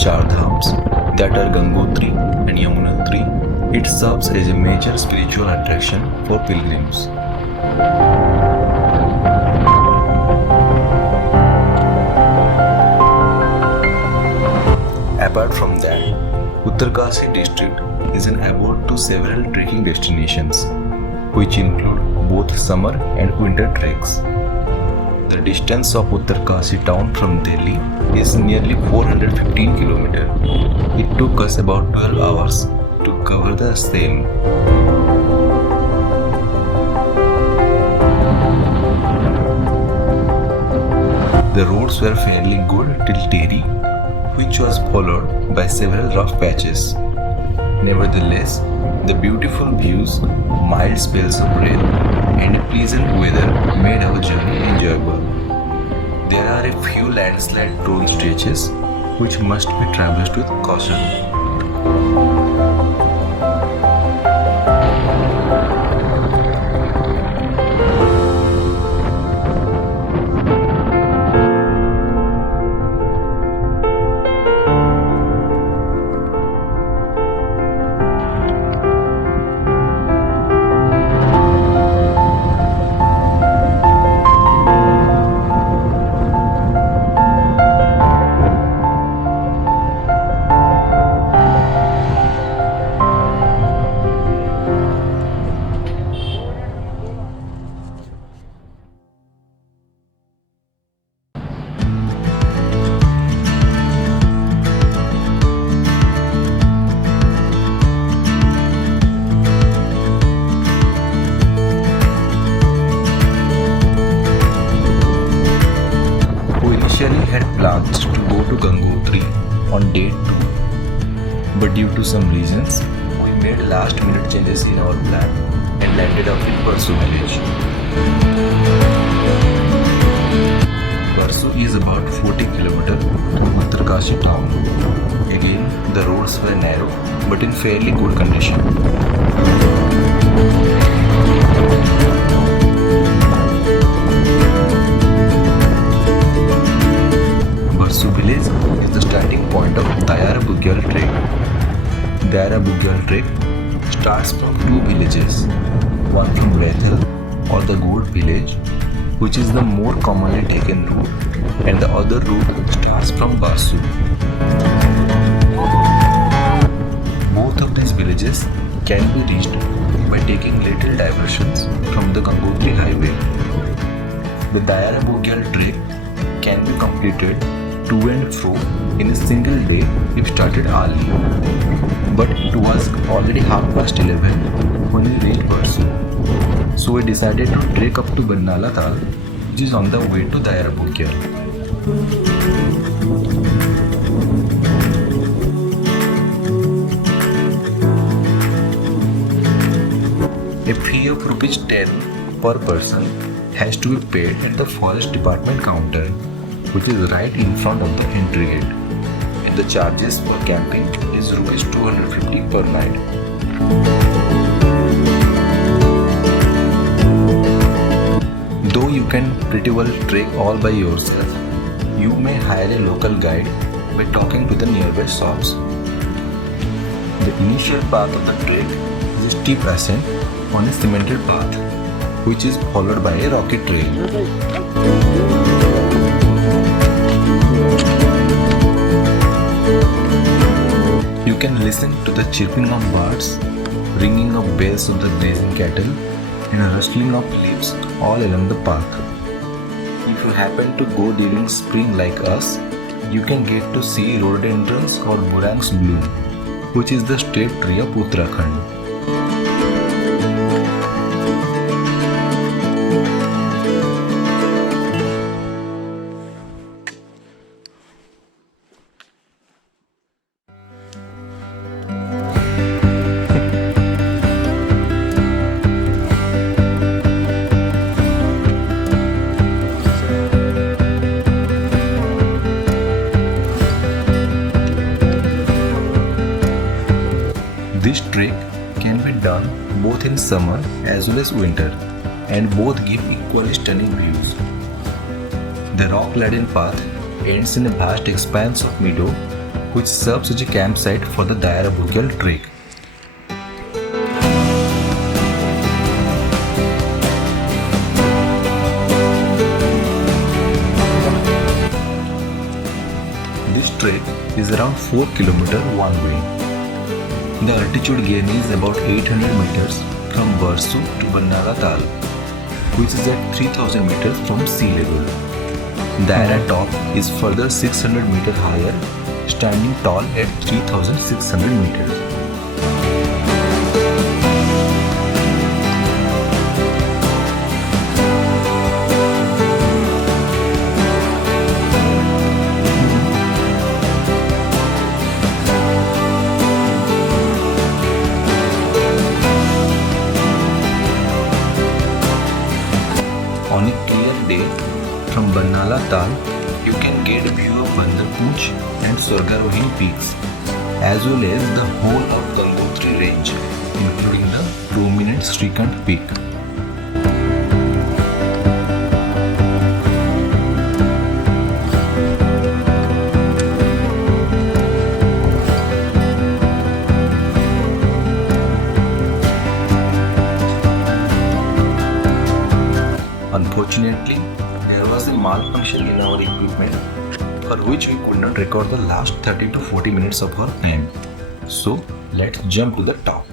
Char Dhams, that are Gangotri and Yamunotri, it serves as a major spiritual attraction for pilgrims. Apart from that, Uttarkashi district is an abode to several trekking destinations, which include both summer and winter treks. The distance of Uttarkashi town from Delhi is nearly 415 km. It took us about 12 hours to cover the same. The roads were fairly good till Teri, which was followed by several rough patches. Nevertheless, the beautiful views, mild spells of rain, and pleasant weather made our journey enjoyable. There are a few landslide-prone stretches which must be traversed with caution. Had plans to go to Gangotri on day 2, but due to some reasons, we made last minute changes in our plan and landed up in Barsu village. Barsu is about 40 km from Uttarkashi town. Again, the roads were narrow but in fairly good condition. Barsu village is the starting point of Dayara Bugyal trek. Dayara Bugyal trek starts from two villages, one from Raithal or the goat village, which is the more commonly taken route, and the other route starts from Barsu. Both of these villages can be reached by taking little diversions from the Gangotri highway. The Dayara Bugyal trek can be completed to and fro in a single day if started early. But it was already 11:30 when we reached Barsu. So we decided to trek up to Barnala Taal, which is on the way to Dayara Bugyal. A fee of ₹10 per person has to be paid at the forest department counter, which is right in front of the entry gate, and the charges for camping is ₹250 per night. Though you can pretty well trek all by yourself, you may hire a local guide by talking to the nearby shops. The initial path of the trek is a steep ascent on a cemented path, which is followed by a rocky trail. You can listen to the chirping of birds, ringing of bells of the grazing cattle, and a rustling of leaves all along the path. If you happen to go during spring like us, you can get to see rhododendrons or burang's bloom, which is the state tree of Uttarakhand. This trek can be done both in summer as well as winter, and both give equally stunning views. The rock-laden path ends in a vast expanse of meadow which serves as a campsite for the Dayara Bugyal trek. This trek is around 4 km one way. The altitude gain is about 800 meters from Barsu to Barnala Taal, which is at 3000 meters from sea level. Dayara top is further 600 meters higher, standing tall at 3600 meters. On a clear day, from Barnala Taal, you can get a view of Bandarpunch and Swargarohin peaks, as well as the whole of Gangotri range, including the prominent Srikant peak. Unfortunately, there was a malfunction in our equipment for which we could not record the last 30 to 40 minutes of our climb. So, let's jump to the top.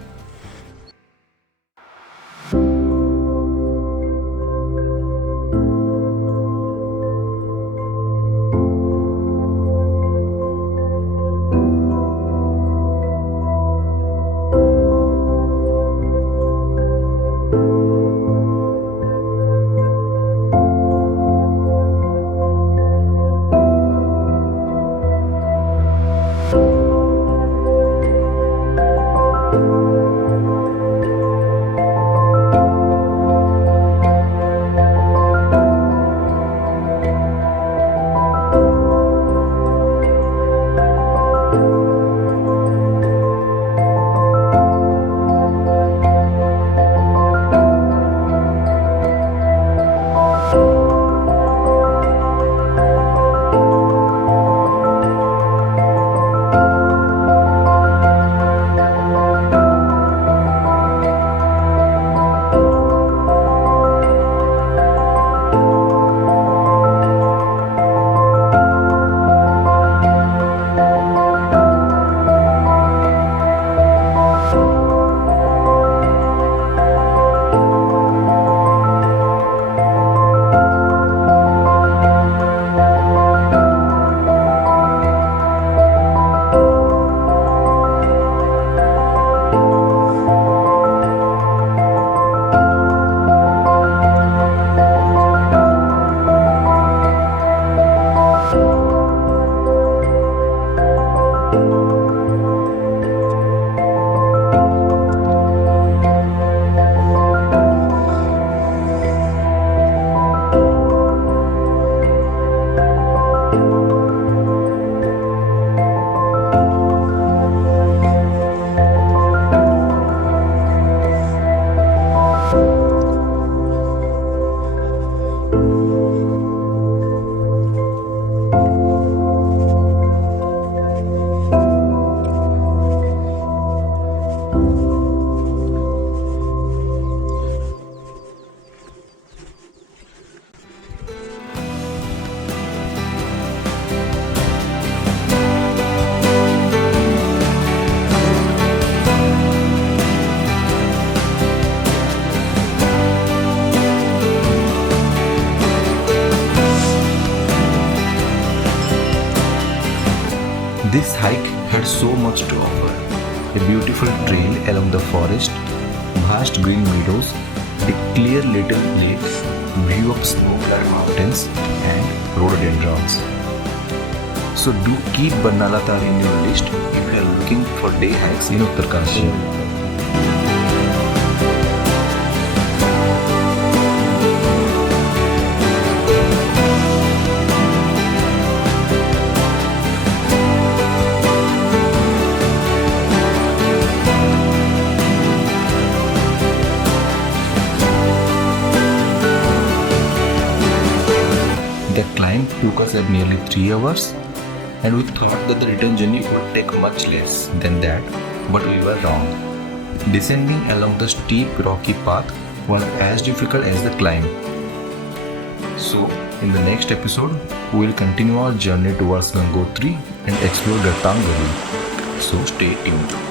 This hike had so much to offer. A beautiful trail along the forest, vast green meadows, a clear little lake, view of snow-clad mountains and rhododendrons. So do keep Barnala Taal in your list if you are looking for day hikes in Uttarkashi. The climb took us at nearly 3 hours, and we thought that the return journey would take much less than that, but we were wrong. Descending along the steep rocky path was as difficult as the climb. So, in the next episode, we will continue our journey towards Gangotri and explore Gatang Valley. So, stay tuned.